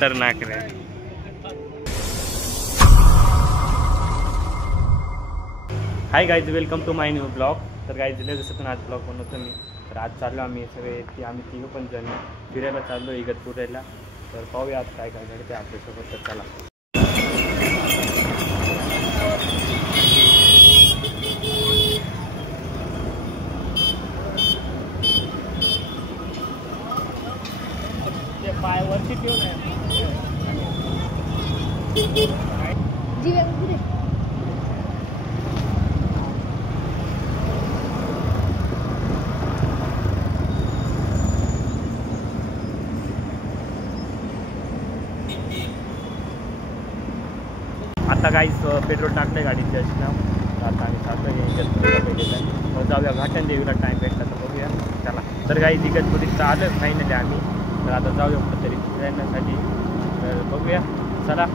खतरनाक रे। Hi guys, welcome to my new blog. तर गाईज जसं पण आज ब्लॉग बनवतो मी, तर आज चाललो आम्ही सगळे आम्ही तिघं पण जण फिरायला चाललो इगतपुरीला। तर पाहूया आज काय काय घडते आपल्यासोबत, तर चला। पायावरती ठेवून आता काहीच पेट्रोल टाकलं गाडीत जस्ट ना। आता आम्ही चाललो इगतपुरीला पहिलेला, मग जाऊया घाटन देवीला, टाईम भेटला तर बघूया चला। तर काही इगतपुरीत आलं फायनली आम्ही, तर आता जाऊया कुठंतरी फिरण्यासाठी, तर बघूया चला।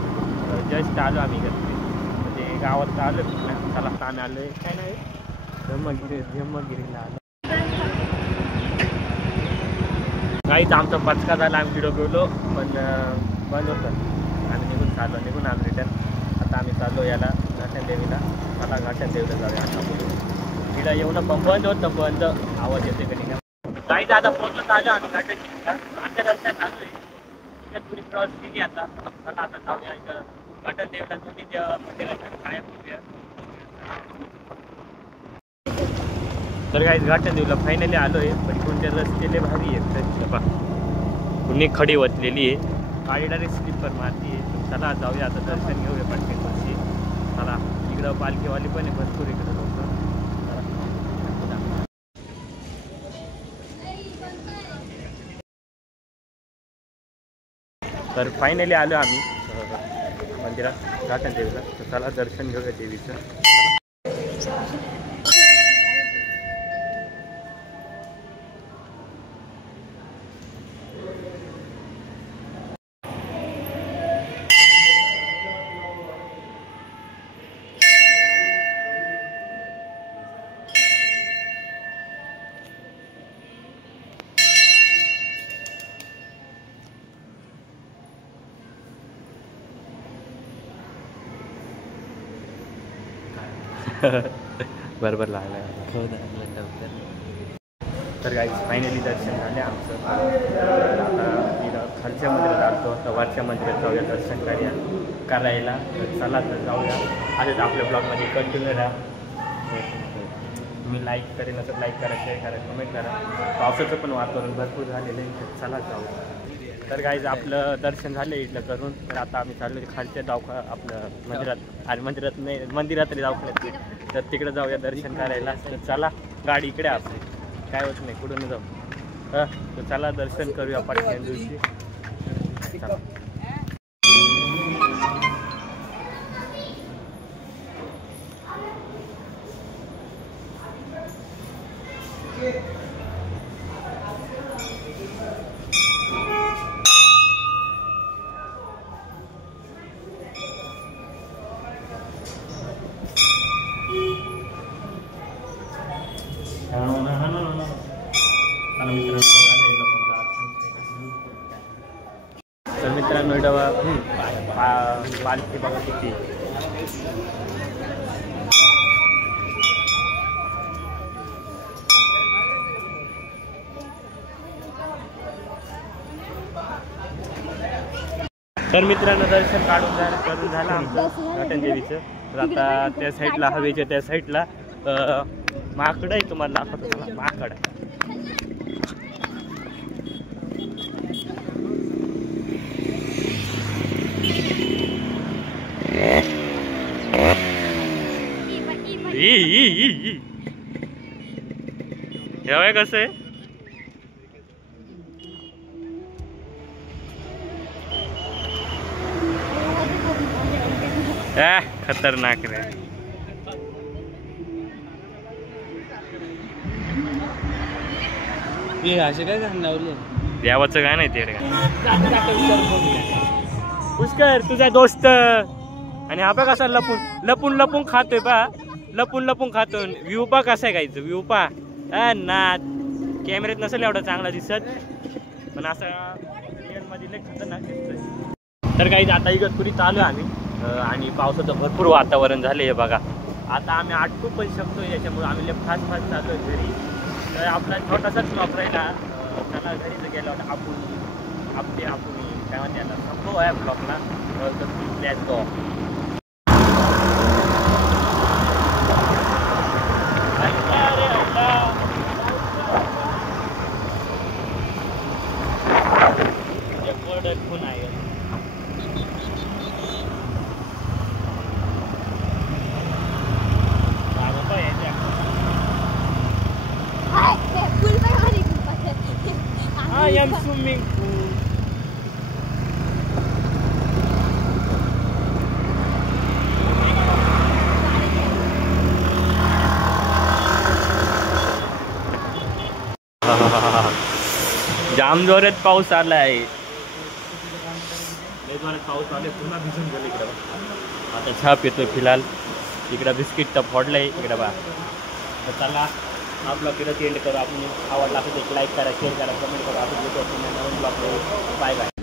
जस्ट आलो आम्ही इगतपुरी, म्हणजे गावात आलो चला। आम्ही आलो आहे काय नाही ब्रह्मगिरीला आलो। काहीच आमचा पचका झाला, आम्ही व्हिडिओ गेलो पण बंद होतं, आम्ही निघून आलो रिटर्न। आता आम्ही चाललो याला घाटन देवीला, मला घाटन देवीला जाऊया। आता तिला येऊन पण बंद होतं, बंद आवाज येते कधी ना। काहीच आता पोहोचत आलो आम्ही घाटन देवीला, आमच्या रस्त्यात आलो आहे इगतपुरी क्रॉस केली। आता चला आता जाऊया इथं घाटन देवीला, दोन्ही मंदिराच्या काय बघूया। तर काहीच घाटन देवीला फायनली आलो आहे, पण कोणत्या रस्त्याले भारी आहे, कुणी खडी वतलेली आहे, गाडी डायरेक्ट स्लिपर मारती आहे। चला जाऊया आता, दर्शन घेऊया पटकन वर्षी चला। इकडं पालखीवाली पण आहे भरपूर इकडं लोक। तर फायनली आलो आम्ही मंदिरात घाटन देवीला, तर चला दर्शन घेऊया देवीचं। बरोबर लागलं तर काही फायनली दर्शन झाले आमचं। आता तिथं खालच्या मंदिरात आलतो, तर वरच्या मंदिरात जाऊया दर्शन करायला। तर चला तर जाऊया, आजच आपल्या ब्लॉगमध्ये कंटिन्यू राहा। तुम्ही लाईक करेन तर लाईक करा, शेअर करा, कमेंट करा। पावसाचं पण वातावरण भरपूर झालेलं आहे, तर चला जाऊया। तर गाईज आपलं दर्शन झालं इथलं करून, तर आता आम्ही चाललो खालच्या आपलं मंदिरात, आणि मंदिरात नाही मंदिरात तरी दवाखान्यात, तर तिकडे जाऊया दर्शन करायला। तर चला, गाडी इकडे आपली काय होत नाही, कुठून जाऊ तर चला दर्शन करूया पटकन दिवशी चला। तर मित्रांनो पालखी बघा किती, तर मित्रांनो दर्शन करून झालं आमचं घाटन देवीचं। तर आता त्या साईडला हवेच्या त्या साईडला माकड आहे, तुम्हाला दाखवतो माकड आहे। हे कसं आहे, खतरनाक रे। असे काय लावले देवाचं काय नाही ते पुष्कर तुझा दोस्त, आणि हा बघ कसा लपून खातोय बा, लपून खातोय। व्ह्यू पा कसा आहे गायचं, व्ह्यू पा ना कॅमेऱ्यात नसेल एवढा चांगला दिसत, पण असं रिअल मध्ये लय खतरनाक दिसतोय। तर काही आता इगतपुरीत आलो आम्ही आणि पावसाचं भरपूर वातावरण झालं आहे बघा. आता आम्ही आटकू पण शकतो याच्यामुळे आम्ही फास्ट चालू आहे घरी. तर आपला छोटासाच ब्लॉग राहिला. त्याला घरी जर गेलो आपण काय म्हणते याला संभव आहे ब्लॉगला. Let's go. खून आहे I am swimming pool. जाम जोरात पाऊस आलाय. पाऊस आले पुन्हा भिजून गेले इकडं. आता चहा पितोय फिलहाल. इकडं बिस्किट तर फोडलंय इकडं बा. तर चला हा ब्लॉग इकडं एंड करू. आपण आवडला असेल तर लाईक करा, शेअर करा, कमेंट करा. आपण भेटू नवीन ब्लॉग. Bye bye.